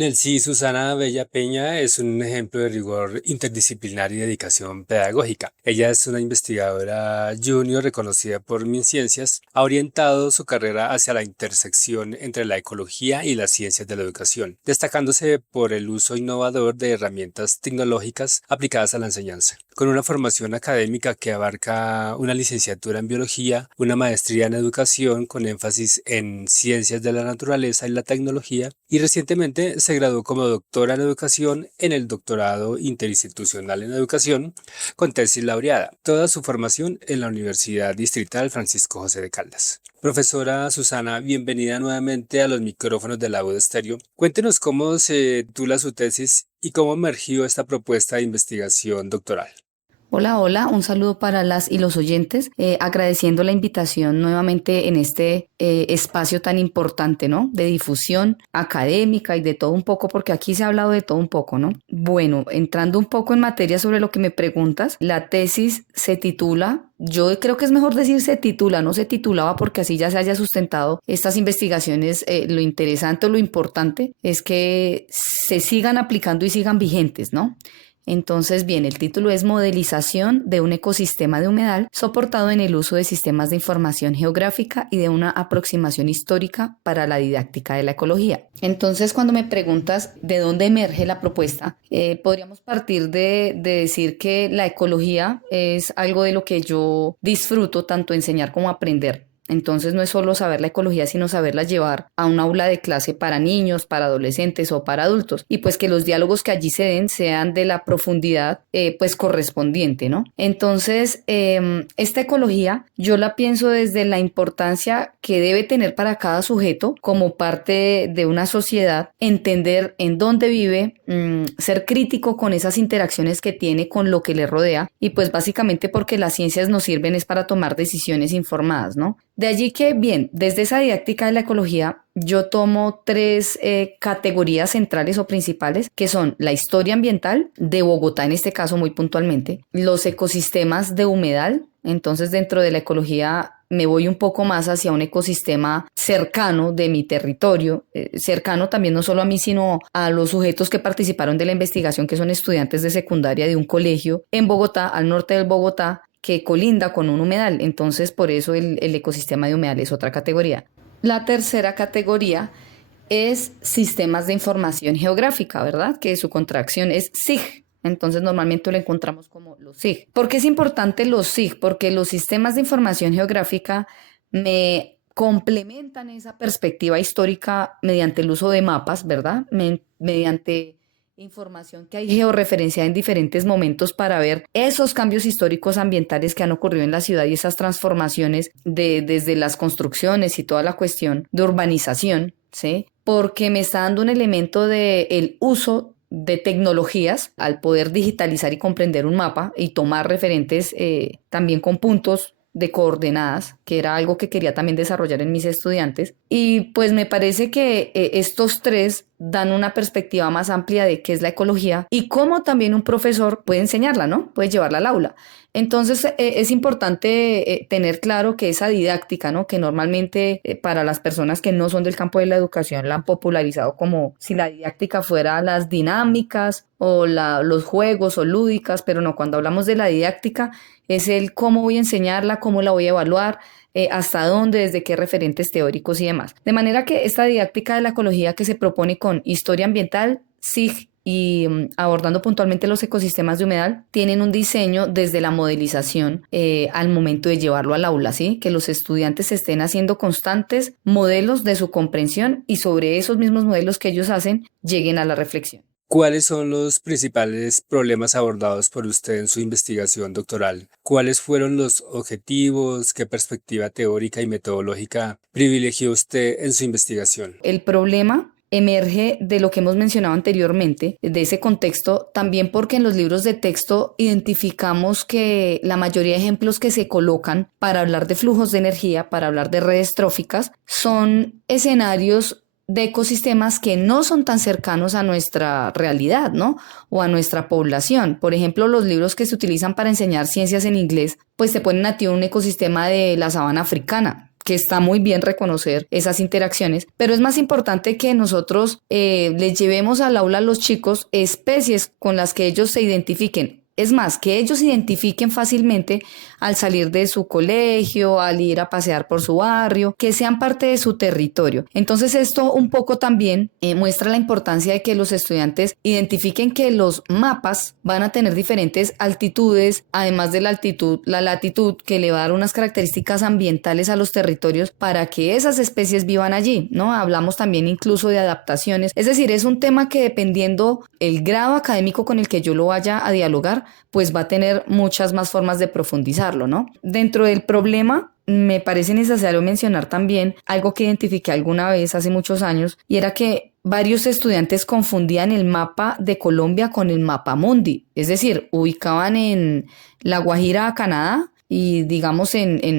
Nelcy Susana Bella Peña es un ejemplo de rigor interdisciplinar y dedicación pedagógica. Ella es una investigadora junior reconocida por MinCiencias. Ha orientado su carrera hacia la intersección entre la ecología y las ciencias de la educación, destacándose por el uso innovador de herramientas tecnológicas aplicadas a la enseñanza. Con una formación académica que abarca una licenciatura en biología, una maestría en educación con énfasis en ciencias de la naturaleza y la tecnología, y recientemente se graduó como doctora en educación en el doctorado interinstitucional en educación con tesis laureada, toda su formación en la Universidad Distrital Francisco José de Caldas. Profesora Susana, bienvenida nuevamente a los micrófonos de la UD Estéreo. Cuéntenos cómo se titula su tesis y cómo emergió esta propuesta de investigación doctoral. Hola, hola, un saludo para las y los oyentes, agradeciendo la invitación nuevamente en este espacio tan importante, ¿no? De difusión académica y de todo un poco, porque aquí se ha hablado de todo un poco, ¿no? Bueno, entrando un poco en materia sobre lo que me preguntas, la tesis se titula, yo creo que es mejor decir se titula, no se titulaba porque así ya se haya sustentado estas investigaciones. Lo interesante o lo importante es que se sigan aplicando y sigan vigentes, ¿no? Entonces, bien, el título es Modelización de un ecosistema de humedal soportado en el uso de sistemas de información geográfica y de una aproximación histórica para la didáctica de la ecología. Entonces, cuando me preguntas de dónde emerge la propuesta, podríamos partir de decir que la ecología es algo de lo que yo disfruto tanto enseñar como aprender. Entonces no es solo saber la ecología, sino saberla llevar a un aula de clase para niños, para adolescentes o para adultos. Y pues que los diálogos que allí se den sean de la profundidad pues correspondiente, ¿no? Entonces, esta ecología yo la pienso desde la importancia que debe tener para cada sujeto como parte de una sociedad, entender en dónde vive, ser crítico con esas interacciones que tiene con lo que le rodea y pues básicamente porque las ciencias nos sirven es para tomar decisiones informadas, ¿no? De allí que, bien, desde esa didáctica de la ecología, yo tomo tres categorías centrales o principales, que son la historia ambiental de Bogotá, en este caso muy puntualmente, los ecosistemas de humedal. Entonces, dentro de la ecología me voy un poco más hacia un ecosistema cercano de mi territorio, cercano también no solo a mí, sino a los sujetos que participaron de la investigación, que son estudiantes de secundaria de un colegio en Bogotá, al norte del Bogotá, que colinda con un humedal. Entonces, por eso el ecosistema de humedal es otra categoría. La tercera categoría es sistemas de información geográfica, ¿verdad? Que su contracción es SIG. Entonces normalmente lo encontramos como los SIG. ¿Por qué es importante los SIG? Porque los sistemas de información geográfica me complementan esa perspectiva histórica mediante el uso de mapas, ¿verdad? Mediante información que hay georreferenciada en diferentes momentos para ver esos cambios históricos ambientales que han ocurrido en la ciudad y esas transformaciones desde las construcciones y toda la cuestión de urbanización, ¿sí? Porque me está dando un elemento de el uso de tecnologías al poder digitalizar y comprender un mapa y tomar referentes también con puntos de coordenadas, que era algo que quería también desarrollar en mis estudiantes. Y pues me parece que estos tres dan una perspectiva más amplia de qué es la ecología y cómo también un profesor puede enseñarla, ¿no? Puede llevarla al aula. Entonces es importante tener claro que esa didáctica, ¿no? Que normalmente para las personas que no son del campo de la educación la han popularizado como si la didáctica fuera las dinámicas o los juegos o lúdicas, pero no, cuando hablamos de la didáctica es el cómo voy a enseñarla, cómo la voy a evaluar, hasta dónde, desde qué referentes teóricos y demás. De manera que esta didáctica de la ecología que se propone con historia ambiental, SIG y abordando puntualmente los ecosistemas de humedal, tienen un diseño desde la modelización al momento de llevarlo al aula, ¿sí? Que los estudiantes estén haciendo constantes modelos de su comprensión y sobre esos mismos modelos que ellos hacen lleguen a la reflexión. ¿Cuáles son los principales problemas abordados por usted en su investigación doctoral? ¿Cuáles fueron los objetivos? ¿Qué perspectiva teórica y metodológica privilegió usted en su investigación? El problema emerge de lo que hemos mencionado anteriormente, de ese contexto, también porque en los libros de texto identificamos que la mayoría de ejemplos que se colocan para hablar de flujos de energía, para hablar de redes tróficas, son escenarios de ecosistemas que no son tan cercanos a nuestra realidad, ¿no? O a nuestra población. Por ejemplo, los libros que se utilizan para enseñar ciencias en inglés, pues te ponen a ti un ecosistema de la sabana africana, que está muy bien reconocer esas interacciones, pero es más importante que nosotros les llevemos al aula a los chicos especies con las que ellos se identifiquen. Es más, que ellos identifiquen fácilmente al salir de su colegio, al ir a pasear por su barrio, que sean parte de su territorio. Entonces esto un poco también muestra la importancia de que los estudiantes identifiquen que los mapas van a tener diferentes altitudes, además de la altitud, la latitud, que le va a dar unas características ambientales a los territorios para que esas especies vivan allí, ¿no? Hablamos también incluso de adaptaciones. Es decir, es un tema que dependiendo el grado académico con el que yo lo vaya a dialogar, pues va a tener muchas más formas de profundizarlo, ¿no? Dentro del problema, me parece necesario mencionar también algo que identifiqué alguna vez hace muchos años, y era que varios estudiantes confundían el mapa de Colombia con el mapa mundi, es decir, ubicaban en La Guajira, Canadá, y digamos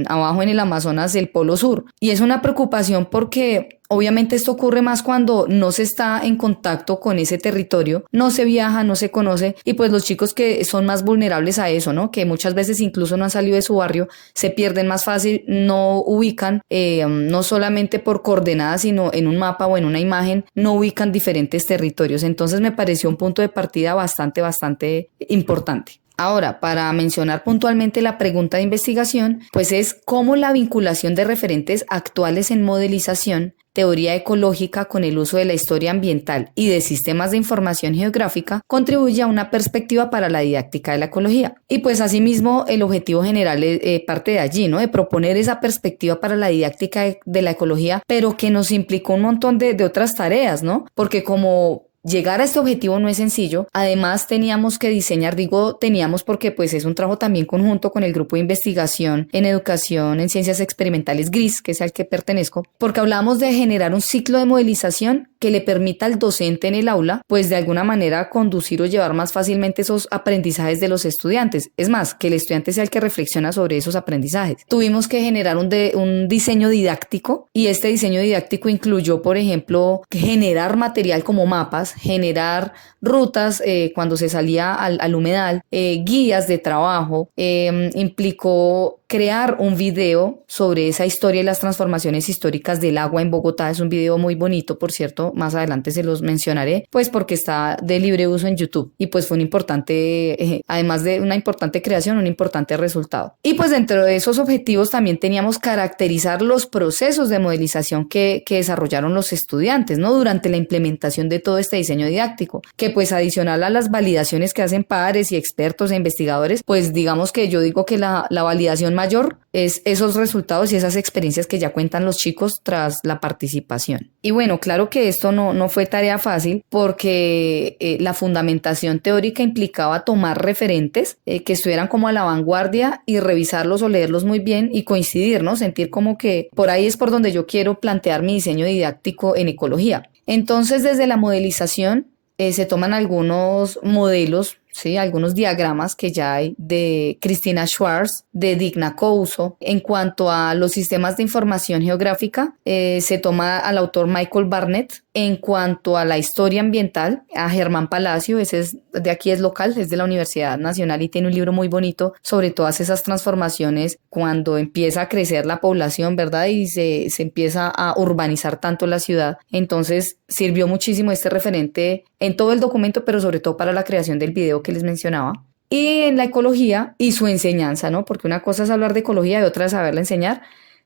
abajo en el Amazonas del Polo Sur. Y es una preocupación porque obviamente esto ocurre más cuando no se está en contacto con ese territorio, no se viaja, no se conoce, y pues los chicos que son más vulnerables a eso, ¿no? Que muchas veces incluso no han salido de su barrio, se pierden más fácil, no ubican, no solamente por coordenadas, sino en un mapa o en una imagen, no ubican diferentes territorios. Entonces me pareció un punto de partida bastante importante. Ahora, para mencionar puntualmente la pregunta de investigación, pues es cómo la vinculación de referentes actuales en modelización, teoría ecológica con el uso de la historia ambiental y de sistemas de información geográfica contribuye a una perspectiva para la didáctica de la ecología. Y pues asimismo el objetivo general parte de allí, ¿no? De proponer esa perspectiva para la didáctica de la ecología, pero que nos implicó un montón de otras tareas, ¿no? Porque como llegar a este objetivo no es sencillo. Además teníamos que diseñar, digo teníamos porque pues es un trabajo también conjunto con el grupo de investigación en educación en ciencias experimentales GRIS, que es al que pertenezco, porque hablábamos de generar un ciclo de modelización que le permita al docente en el aula pues de alguna manera conducir o llevar más fácilmente esos aprendizajes de los estudiantes. Es más, que el estudiante sea el que reflexiona sobre esos aprendizajes. Tuvimos que generar un diseño didáctico, y este diseño didáctico incluyó, por ejemplo, generar material como mapas, generar rutas cuando se salía al humedal, guías de trabajo, implicó crear un video sobre esa historia y las transformaciones históricas del agua en Bogotá. Es un video muy bonito, por cierto, más adelante se los mencionaré, pues porque está de libre uso en YouTube, y pues fue un importante, además de una importante creación, un importante resultado. Y pues dentro de esos objetivos también teníamos caracterizar los procesos de modelización que desarrollaron los estudiantes, ¿no? Durante la implementación de todo este diseño didáctico, que pues adicional a las validaciones que hacen padres y expertos e investigadores, pues digamos que yo digo que la validación mayor es esos resultados y esas experiencias que ya cuentan los chicos tras la participación. Y bueno, claro que esto no fue tarea fácil, porque la fundamentación teórica implicaba tomar referentes que estuvieran como a la vanguardia y revisarlos o leerlos muy bien y coincidir, ¿no? Sentir como que por ahí es por donde yo quiero plantear mi diseño didáctico en ecología. Entonces, desde la modelización se toman algunos modelos, ¿sí? Algunos diagramas que ya hay de Cristina Schwartz, de Digna Couso. En cuanto a los sistemas de información geográfica, se toma al autor Michael Barnett. En cuanto a la historia ambiental, a Germán Palacio, de aquí es local, es de la Universidad Nacional y tiene un libro muy bonito sobre todas esas transformaciones cuando empieza a crecer la población, ¿verdad? Y se empieza a urbanizar tanto la ciudad. Entonces sirvió muchísimo este referente en todo el documento, pero sobre todo para la creación del video que les mencionaba. Y en la ecología y su enseñanza, ¿no? Porque una cosa es hablar de ecología y otra es saberla enseñar.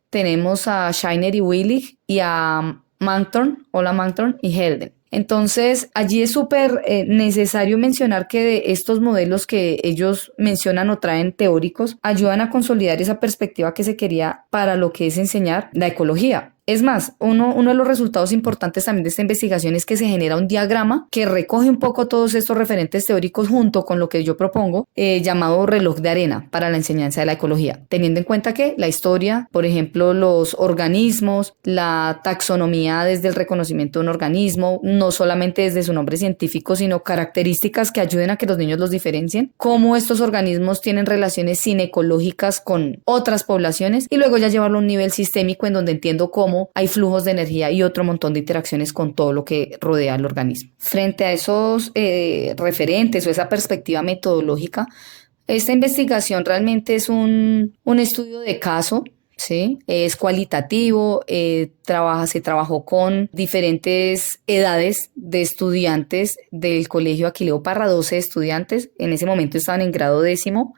Tenemos a Scheiner y Willig y a Ola Mangtorn y Helden. Entonces, allí es súper necesario mencionar que de estos modelos que ellos mencionan o traen teóricos, ayudan a consolidar esa perspectiva que se quería para lo que es enseñar la ecología. Es más, uno de los resultados importantes también de esta investigación es que se genera un diagrama que recoge un poco todos estos referentes teóricos junto con lo que yo propongo, llamado reloj de arena para la enseñanza de la ecología, teniendo en cuenta que la historia, por ejemplo, los organismos, la taxonomía desde el reconocimiento de un organismo, no solamente desde su nombre científico, sino características que ayuden a que los niños los diferencien, cómo estos organismos tienen relaciones cinecológicas con otras poblaciones, y luego ya llevarlo a un nivel sistémico en donde entiendo cómo hay flujos de energía y otro montón de interacciones con todo lo que rodea al organismo. Frente a esos referentes o esa perspectiva metodológica, esta investigación realmente es un estudio de caso, ¿sí? Es cualitativo, se trabajó con diferentes edades de estudiantes del colegio Aquileo Parra, 12 estudiantes, en ese momento estaban en grado décimo,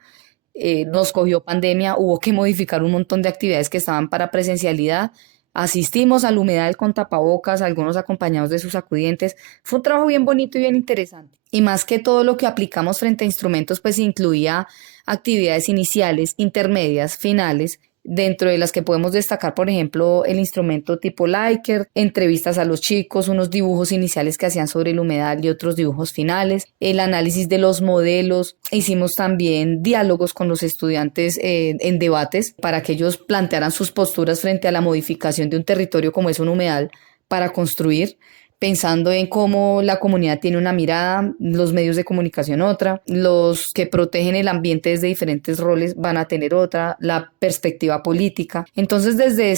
nos cogió pandemia, hubo que modificar un montón de actividades que estaban para presencialidad. Asistimos al humedal con tapabocas, algunos acompañados de sus acudientes. Fue un trabajo bien bonito y bien interesante. Y más que todo lo que aplicamos frente a instrumentos, pues incluía actividades iniciales, intermedias, finales, dentro de las que podemos destacar, por ejemplo, el instrumento tipo Likert, entrevistas a los chicos, unos dibujos iniciales que hacían sobre el humedal y otros dibujos finales, el análisis de los modelos. Hicimos también diálogos con los estudiantes en debates para que ellos plantearan sus posturas frente a la modificación de un territorio como es un humedal para construir, pensando en cómo la comunidad tiene una mirada, los medios de comunicación otra, los que protegen el ambiente desde diferentes roles van a tener otra, la perspectiva política. Entonces, desde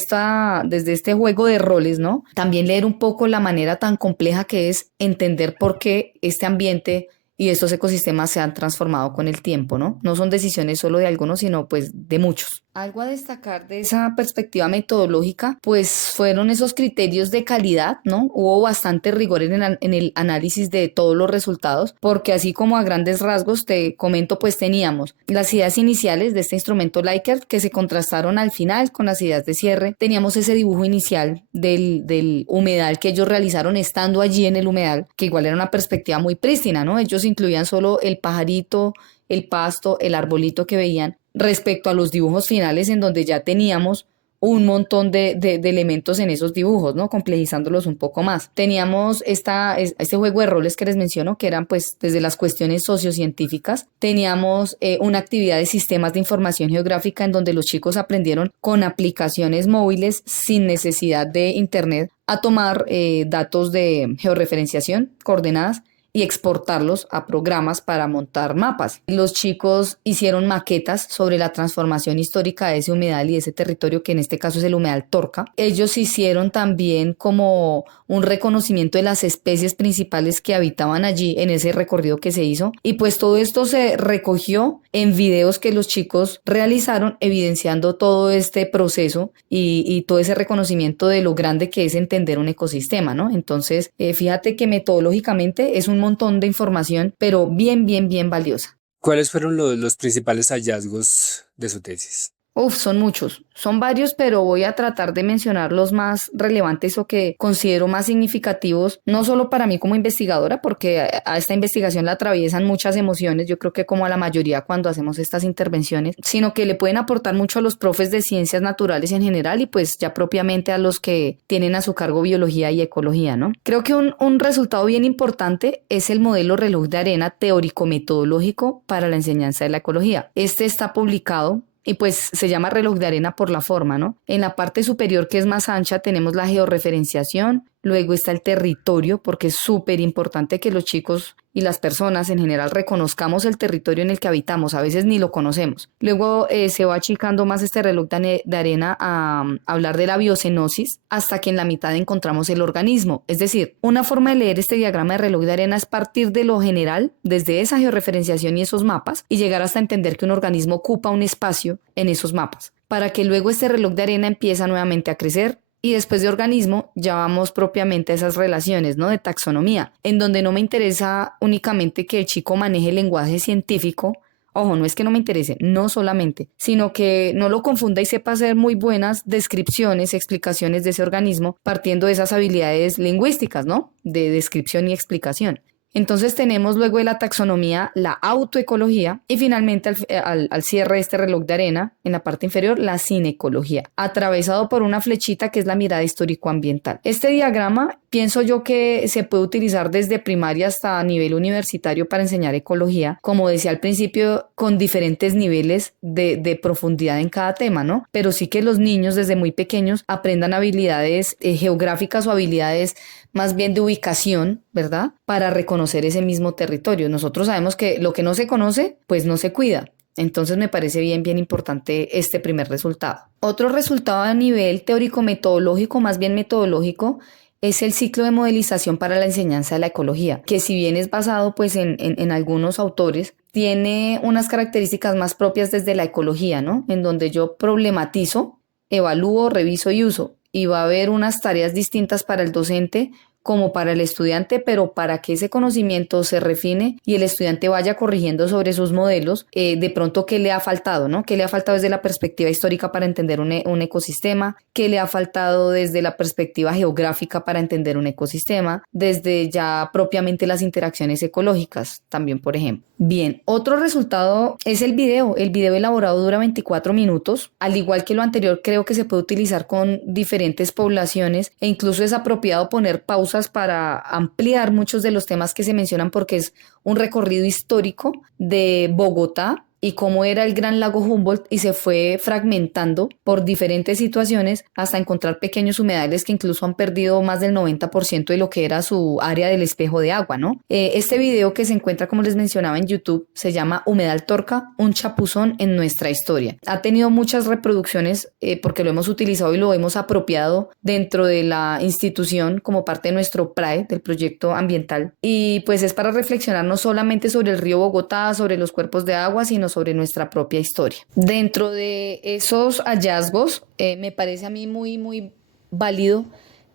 este juego de roles, ¿no? También leer un poco la manera tan compleja que es entender por qué este ambiente y estos ecosistemas se han transformado con el tiempo, ¿no? No son decisiones solo de algunos, sino pues de muchos. Algo a destacar de esa perspectiva metodológica, pues fueron esos criterios de calidad, ¿no? Hubo bastante rigor en el análisis de todos los resultados, porque así como a grandes rasgos te comento, pues teníamos las ideas iniciales de este instrumento Likert que se contrastaron al final con las ideas de cierre. Teníamos ese dibujo inicial del humedal que ellos realizaron estando allí en el humedal, que igual era una perspectiva muy prístina, ¿no? Ellos incluían solo el pajarito, el pasto, el arbolito que veían, respecto a los dibujos finales en donde ya teníamos un montón de elementos en esos dibujos, ¿no? Complejizándolos un poco más. Teníamos este juego de roles que les menciono, que eran pues desde las cuestiones sociocientíficas. Teníamos una actividad de sistemas de información geográfica en donde los chicos aprendieron con aplicaciones móviles sin necesidad de internet a tomar datos de georreferenciación, coordenadas, y exportarlos a programas para montar mapas. Los chicos hicieron maquetas sobre la transformación histórica de ese humedal y de ese territorio, que en este caso es el humedal Torca. Ellos hicieron también como un reconocimiento de las especies principales que habitaban allí en ese recorrido que se hizo. Y pues todo esto se recogió en videos que los chicos realizaron, evidenciando todo este proceso y todo ese reconocimiento de lo grande que es entender un ecosistema, ¿no? Entonces, fíjate que metodológicamente es un montón de información, pero bien, bien, bien valiosa. ¿Cuáles fueron los principales hallazgos de su tesis? Uf, son muchos, son varios, pero voy a tratar de mencionar los más relevantes o que considero más significativos, no solo para mí como investigadora, porque a esta investigación la atraviesan muchas emociones, yo creo que como a la mayoría cuando hacemos estas intervenciones, sino que le pueden aportar mucho a los profes de ciencias naturales en general y pues ya propiamente a los que tienen a su cargo biología y ecología, ¿no? Creo que un resultado bien importante es el modelo reloj de arena teórico-metodológico para la enseñanza de la ecología. Este está publicado y pues se llama reloj de arena por la forma, ¿no? En la parte superior, que es más ancha, tenemos la georreferenciación, luego está el territorio, porque es súper importante que los chicos y las personas en general reconozcamos el territorio en el que habitamos, a veces ni lo conocemos. Luego se va achicando más este reloj de arena a hablar de la biocenosis, hasta que en la mitad encontramos el organismo. Es decir, una forma de leer este diagrama de reloj de arena es partir de lo general, desde esa georreferenciación y esos mapas, y llegar hasta entender que un organismo ocupa un espacio en esos mapas, para que luego este reloj de arena empieza nuevamente a crecer. Y después de organismo ya vamos propiamente a esas relaciones, ¿no? De taxonomía, en donde no me interesa únicamente que el chico maneje el lenguaje científico. Ojo, no es que no me interese, no solamente, sino que no lo confunda y sepa hacer muy buenas descripciones, explicaciones de ese organismo, partiendo de esas habilidades lingüísticas, ¿no? De descripción y explicación. Entonces tenemos luego de la taxonomía la autoecología y finalmente al cierre de este reloj de arena, en la parte inferior, la cinecología, atravesado por una flechita que es la mirada histórico-ambiental. Este diagrama pienso yo que se puede utilizar desde primaria hasta nivel universitario para enseñar ecología, como decía al principio, con diferentes niveles de profundidad en cada tema, ¿no? Pero sí que los niños desde muy pequeños aprendan habilidades geográficas o habilidades más bien de ubicación, ¿verdad? Para reconocer ese mismo territorio. Nosotros sabemos que lo que no se conoce, pues no se cuida. Entonces me parece bien, bien importante este primer resultado. Otro resultado a nivel teórico-metodológico, más bien metodológico, es el ciclo de modelización para la enseñanza de la ecología, que si bien es basado pues en algunos autores, tiene unas características más propias desde la ecología, ¿no? En donde yo problematizo evalúo, reviso y uso. Y va a haber unas tareas distintas para el docente como para el estudiante, pero para que ese conocimiento se refine y el estudiante vaya corrigiendo sobre sus modelos, de pronto qué le ha faltado, ¿no? ¿Qué le ha faltado desde la perspectiva histórica para entender un ecosistema? ¿Qué le ha faltado desde la perspectiva geográfica para entender un ecosistema? Desde ya propiamente las interacciones ecológicas, también, por ejemplo. Bien, otro resultado es el video. El video elaborado dura 24 minutos. Al igual que lo anterior, creo que se puede utilizar con diferentes poblaciones e incluso es apropiado poner pausas para ampliar muchos de los temas que se mencionan porque es un recorrido histórico de Bogotá y cómo era el Gran Lago Humboldt y se fue fragmentando por diferentes situaciones hasta encontrar pequeños humedales que incluso han perdido más del 90% de lo que era su área del espejo de agua, ¿no? Este video que se encuentra, como les mencionaba, en YouTube se llama Humedal Torca, un chapuzón en nuestra historia. Ha tenido muchas reproducciones porque lo hemos utilizado y lo hemos apropiado dentro de la institución como parte de nuestro PRAE, del proyecto ambiental. Y pues es para reflexionar no solamente sobre el río Bogotá, sobre los cuerpos de agua, sino sobre nuestra propia historia. Dentro de esos hallazgos, me parece a mí muy válido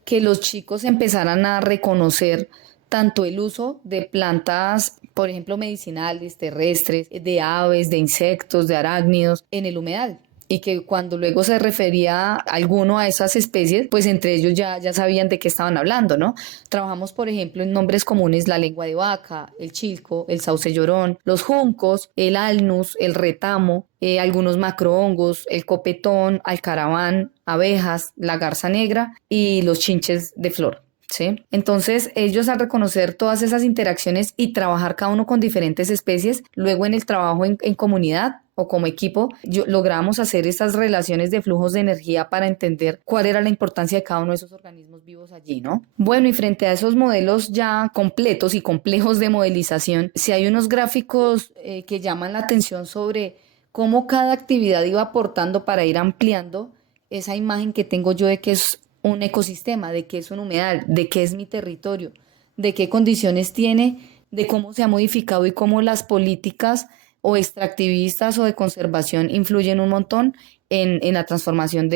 que los chicos empezaran a reconocer tanto el uso de plantas, por ejemplo, medicinales, terrestres, de aves, de insectos, de arácnidos en el humedal. Y que cuando luego se refería alguno a esas especies, pues entre ellos ya sabían de qué estaban hablando, ¿no? Trabajamos, por ejemplo, en nombres comunes la lengua de vaca, el chilco, el sauce llorón, los juncos, el alnus, el retamo, algunos macrohongos, el copetón, alcaraván, abejas, la garza negra y los chinches de flor. ¿Sí? Entonces ellos al reconocer todas esas interacciones y trabajar cada uno con diferentes especies, luego en el trabajo en comunidad o como equipo, logramos hacer estas relaciones de flujos de energía para entender cuál era la importancia de cada uno de esos organismos vivos allí, ¿no? Bueno, y frente a esos modelos ya completos y complejos de modelización, si hay unos gráficos que llaman la atención sobre cómo cada actividad iba aportando para ir ampliando esa imagen que tengo yo de que es un ecosistema, de qué es un humedal, de qué es mi territorio, de qué condiciones tiene, de cómo se ha modificado y cómo las políticas o extractivistas o de conservación influyen un montón en la transformación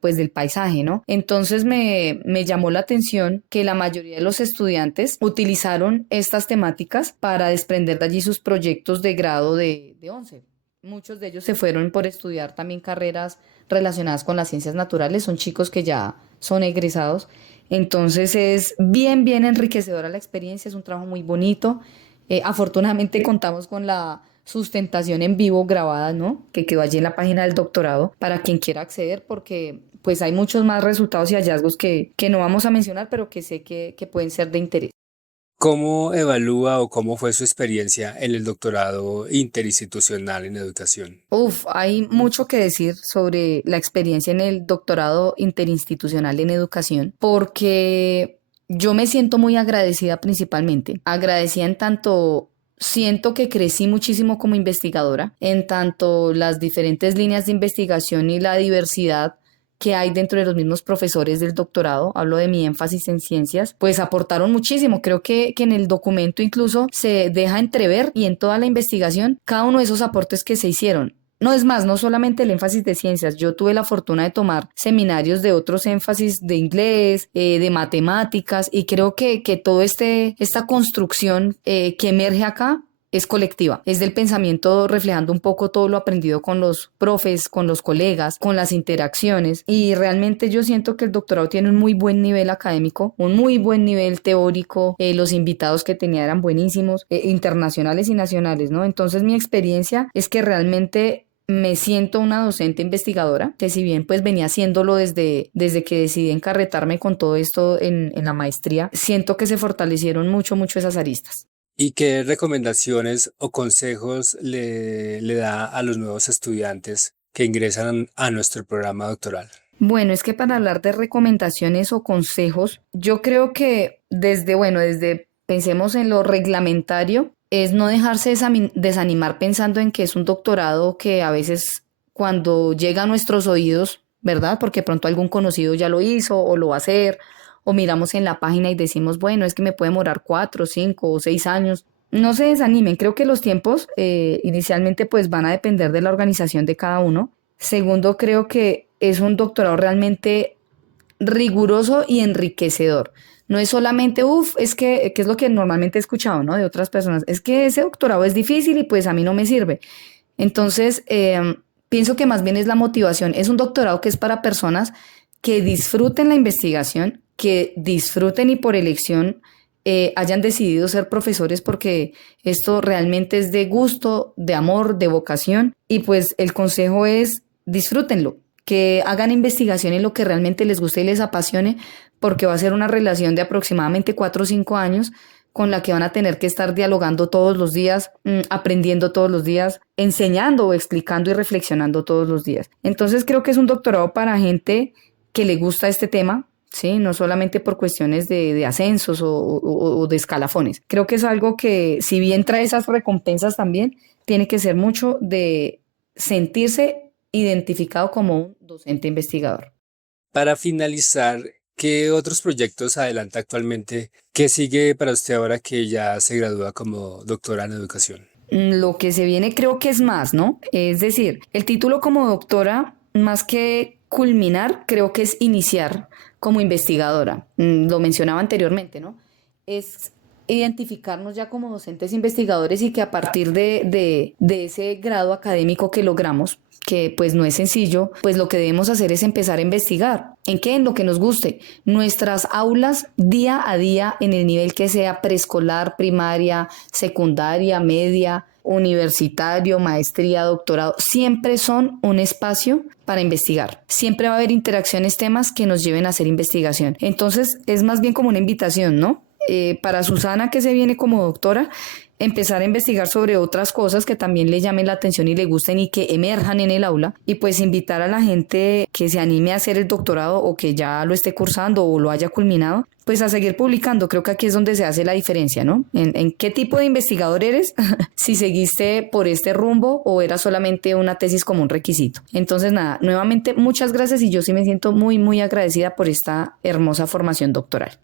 pues, del paisaje, ¿no? Entonces me llamó la atención que la mayoría de los estudiantes utilizaron estas temáticas para desprender de allí sus proyectos de grado de 11. Muchos de ellos se fueron por estudiar también carreras relacionadas con las ciencias naturales, son chicos que ya son egresados, entonces es bien enriquecedora la experiencia, es un trabajo muy bonito. Afortunadamente contamos con la sustentación en vivo grabada, ¿no? Que quedó allí en la página del doctorado para quien quiera acceder, porque pues hay muchos más resultados y hallazgos que no vamos a mencionar, pero que sé que pueden ser de interés. ¿Cómo evalúa o cómo fue su experiencia en el doctorado interinstitucional en educación? Hay mucho que decir sobre la experiencia en el doctorado interinstitucional en educación, porque yo me siento muy agradecida principalmente. Agradecida en tanto siento que crecí muchísimo como investigadora, en tanto las diferentes líneas de investigación y la diversidad que hay dentro de los mismos profesores del doctorado, hablo de mi énfasis en ciencias, pues aportaron muchísimo. Creo que en el documento incluso se deja entrever y en toda la investigación cada uno de esos aportes que se hicieron. No es más, no solamente el énfasis de ciencias, yo tuve la fortuna de tomar seminarios de otros énfasis de inglés, de matemáticas y creo que toda esta construcción que emerge acá es colectiva, es del pensamiento reflejando un poco todo lo aprendido con los profes, con los colegas, con las interacciones y realmente yo siento que el doctorado tiene un muy buen nivel académico, un muy buen nivel teórico, los invitados que tenía eran buenísimos, internacionales y nacionales, ¿no? Entonces mi experiencia es que realmente me siento una docente investigadora, que si bien pues venía haciéndolo desde que decidí encarretarme con todo esto en la maestría, siento que se fortalecieron mucho esas aristas. ¿Y qué recomendaciones o consejos le da a los nuevos estudiantes que ingresan a nuestro programa doctoral? Bueno, es que para hablar de recomendaciones o consejos, yo creo que desde pensemos en lo reglamentario, es no dejarse desanimar pensando en que es un doctorado que a veces cuando llega a nuestros oídos, ¿verdad? Porque pronto algún conocido ya lo hizo o lo va a hacer, o miramos en la página y decimos, bueno, es que me puede demorar 4, 5 o 6 años. No se desanimen, creo que los tiempos inicialmente pues van a depender de la organización de cada uno. Segundo, creo que es un doctorado realmente riguroso y enriquecedor. No es solamente, que es lo que normalmente he escuchado, ¿no? De otras personas. Es que ese doctorado es difícil y pues a mí no me sirve. Entonces, pienso que más bien es la motivación. Es un doctorado que es para personas que disfruten la investigación, que disfruten y por elección hayan decidido ser profesores porque esto realmente es de gusto, de amor, de vocación. Y pues el consejo es disfrútenlo, que hagan investigación en lo que realmente les guste y les apasione, porque va a ser una relación de aproximadamente 4 o 5 años con la que van a tener que estar dialogando todos los días, aprendiendo todos los días, enseñando o explicando y reflexionando todos los días. Entonces creo que es un doctorado para gente que le gusta este tema, ¿sí? No solamente por cuestiones de ascensos o de escalafones. Creo que es algo que, si bien trae esas recompensas también, tiene que ser mucho de sentirse identificado como un docente investigador. Para finalizar, ¿qué otros proyectos adelanta actualmente? ¿Qué sigue para usted ahora que ya se gradúa como doctora en educación? Lo que se viene creo que es más, ¿no? Es decir, el título como doctora, más que culminar, creo que es iniciar como investigadora. Lo mencionaba anteriormente, ¿no? Es identificarnos ya como docentes investigadores y que a partir de ese grado académico que logramos, que pues no es sencillo, pues lo que debemos hacer es empezar a investigar. ¿En qué? En lo que nos guste. Nuestras aulas día a día, en el nivel que sea preescolar, primaria, secundaria, media, universitario, maestría, doctorado, siempre son un espacio para investigar. Siempre va a haber interacciones, temas que nos lleven a hacer investigación. Entonces es más bien como una invitación, ¿no? Para Susana, que se viene como doctora, empezar a investigar sobre otras cosas que también le llamen la atención y le gusten y que emerjan en el aula, y pues invitar a la gente que se anime a hacer el doctorado o que ya lo esté cursando o lo haya culminado, pues a seguir publicando. Creo que aquí es donde se hace la diferencia, ¿no? En qué tipo de investigador eres, si seguiste por este rumbo o era solamente una tesis como un requisito. Entonces nada, nuevamente muchas gracias y yo sí me siento muy, muy agradecida por esta hermosa formación doctoral.